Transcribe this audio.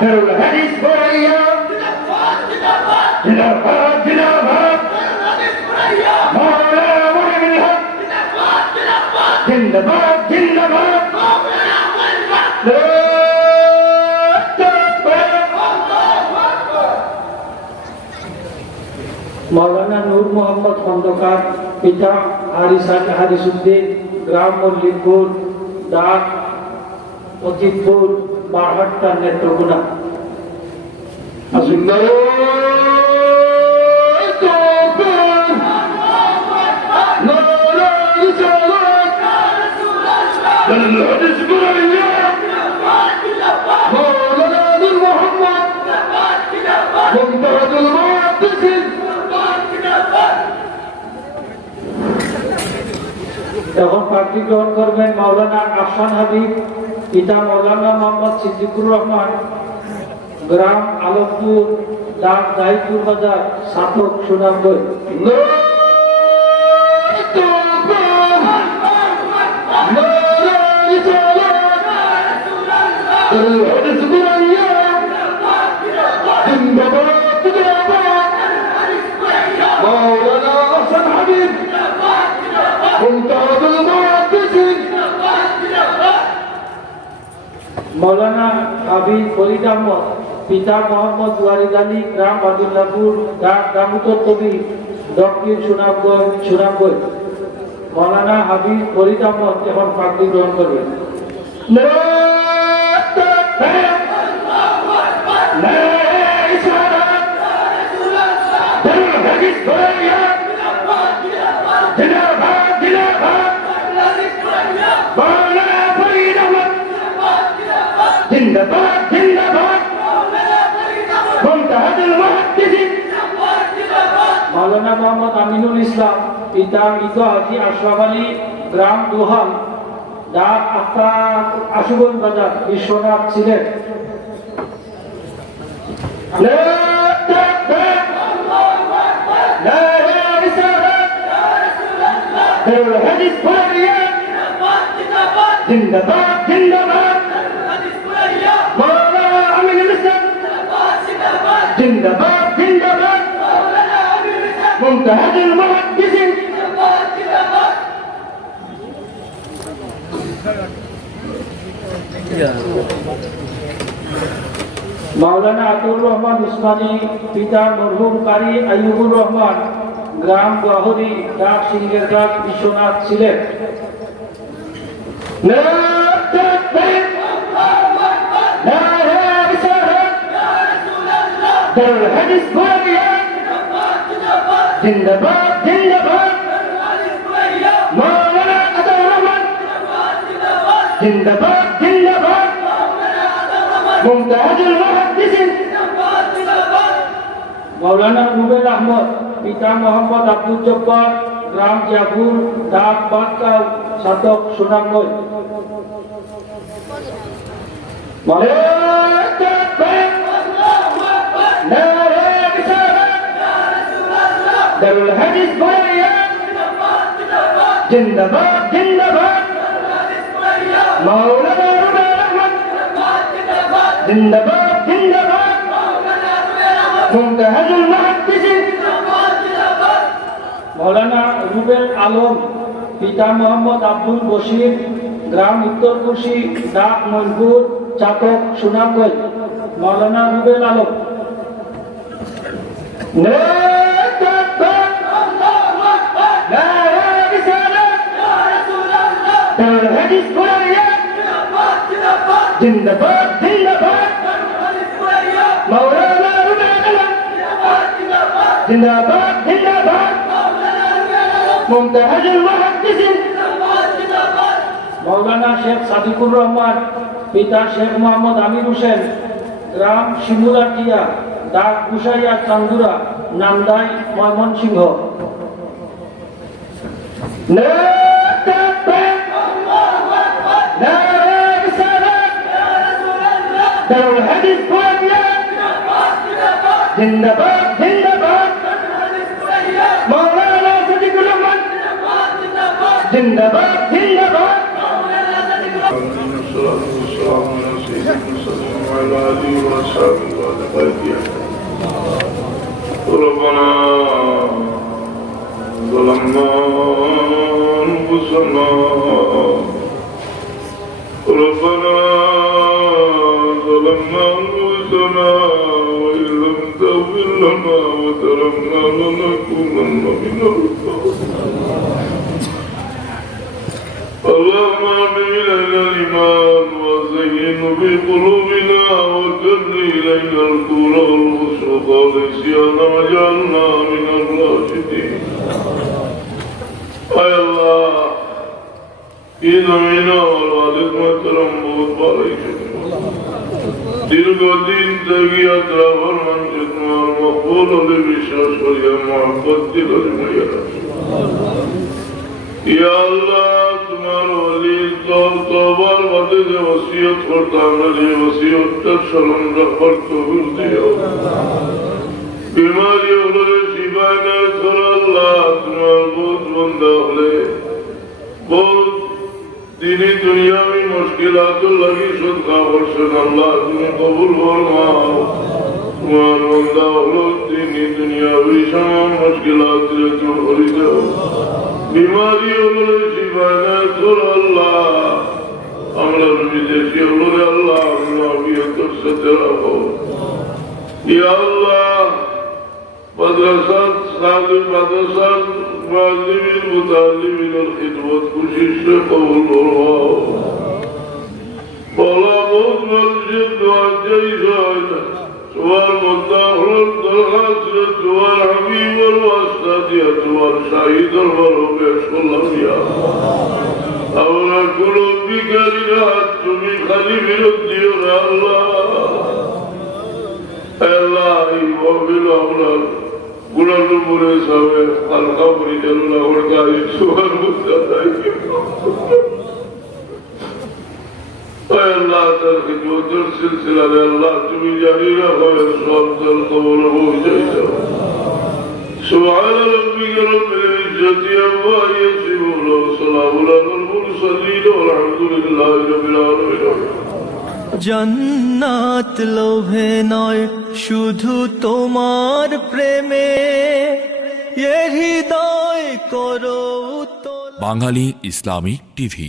Darul Hadis Buraya. Zindabad, zindabad. Maulana Muhammadul Haq. Zindabad, zindabad. मौलाना नूर मोहम्मद खंडकार पिता हारिसुद्दीन ग्राम मल्लिकपुर डाक अजीतपुर बारहट्टा नेत्रकोना এখন পাত্রী গ্রহণ করবেন মাওলানা আহসান হাবিব পিতা মাওলানা মোহাম্মদ সিদ্দিকুর রহমান গ্রাম আলমপুর ডাক জাহিদপুর বাজার সাতক সুনামগঞ্জ মাওলানা আহসান হাবিব मौलाना हाबिब फरीद अहमद पिता मोहम्मद वारिद अली ग्राम अब्दुल्लाहपुर डाक दामुतर कबीर दक्षिण सुनामगंज मौलाना हाबिब फरीद अहमद এখন পাগড়ি গ্রহণ করবেন जिंदाबाद जिंदाबाद मुंतहदुल मुहद्दिसिन मौलाना मोहम्मद अमीनुल इस्लाम पिता मृत हाजी अशरफ अली ग्राम दोहाल डाक आशुगंज बाजार विश्वनाथ सिलेट जिंदाबाद जिंदाबाद जिंदाबाद जिंदाबाद मुंतहदुल मुहद्दिसिन मौलाना अतुर रहमान उस्मानी पिता मरहुम कारी अय्यूबुर रहमान ग्राम गहरी डाक Singerghat Biswanath Sylhet Darul Hadis Buraya. Zindabad zindabad. Maulana Atul Rahman. Zindabad zindabad. Muntahadul Muhaddisin. Maulana Rubel Ahmad पिता मोहम्मद अब्दुल जब्बार ग्राम जियापुर डाक बादगांव सातक Sunamganj Darul Hadis Buraya. Zindabad Zindabad. Maulana Rubel Ahmad. Zindabad Zindabad. Muntahadul Muhaddisin. Maulana Rubel Alam पिता मोहम्मद अब्दुल बशीर ग्राम उत्तर कुशी डाक मोइनपुर चातक सुनामगंज मौलाना रुबेल आलम जिंदाबाद जिंदाबाद मौलाना रुबेल आलम जिंदाबाद जिंदाबाद मुंतहदुल मुहद्दिसिन मौलाना शेख सादिकुर रहमान पिता शेख मोहम्मद आमिर हुसैन ग्राम शिमुलाटिया डाक गुसाइया Chandura नामदाई Mymensingh Darul Hadis Buraya. Zindabad Zindabad. Maulana Sadiqul Rahman. Zindabad Zindabad. والصلاة والسلام على سيدنا محمد وعلى آله وصحبه وأصحابه وأهل بيته ربنا ظلمنا أنفسنا ربنا ظلمنا أنفسنا وإن لم تغفر لنا وترحمنا لنكونن من الخاسرين اللهم حبب إلينا الإيمان وزينه في قلوبنا وكره إلينا الكفر والفسوق والعصيان واجعلنا من الراشدين اے اللہ এই জমিন और वालिद मोहतरम बहुत बड़ी দীর্ঘদিন থেকে यात्रा फरमान से तुम्हार मकबूल होने विश्वास करिए मोहब्बत दिल में या अल्लाह तुम्हारे वली तौबार वादे जो वसीयत करता हमारी वसीयत का शरण रखकर तौबीर दियो बीमारी होले शिफा ने कर अल्लाह तुम्हारे बहुत बंदा होले बहुत दीनी दुनिया में मुश्किलात लगी सदका वर्षन अल्लाह तुम्हें कबूल फरमाओ तुम्हारे बंदा होले दीनी दुनिया में तमाम मुश्किलात दूर कर दो बीमारी होले शिफा ने कर अल्लाह আমরা বিদেশি হলে আল্লাহ আফিয়তের সাথে রাখো ইয়া আল্লাহ মাদ্রাসা সালিম মাদ্রাসা মুআল্লিমিন মুতাআল্লিমিনের খিদমত কোশিশ से কবুল করো বলা বহুত মানুষের দোয়া চাই না তোমার মধ্যে হল দরখাস্ত তোমার হাবিবের ওয়াস্তা দিয়া তোমার শাহিদের বড় পেশ করলাম ইয়া আমরা কোনো বিকারীরা তুমি খালি বিরোধ দিও না আল্লাহ আল্লাহ এই মহবিল আমরা গুণার উপরে সবে হালকা পরিচালনা করে গাড়ি সুহার মুক্তা থাকি আল্লাহ তার খিদমতের সিলসিলায় আল্লাহ তুমি জানি না হয় সব দল কবল পৌঁছে যাও سبحان ربك رب العزة عما يصفون وسلام على المرسلين والحمد لله رب العالمين জান্নাত লোভে নয় শুধু তোমার প্রেমে এ হৃদয় করো বাঙালি ইসলামিক টিভি।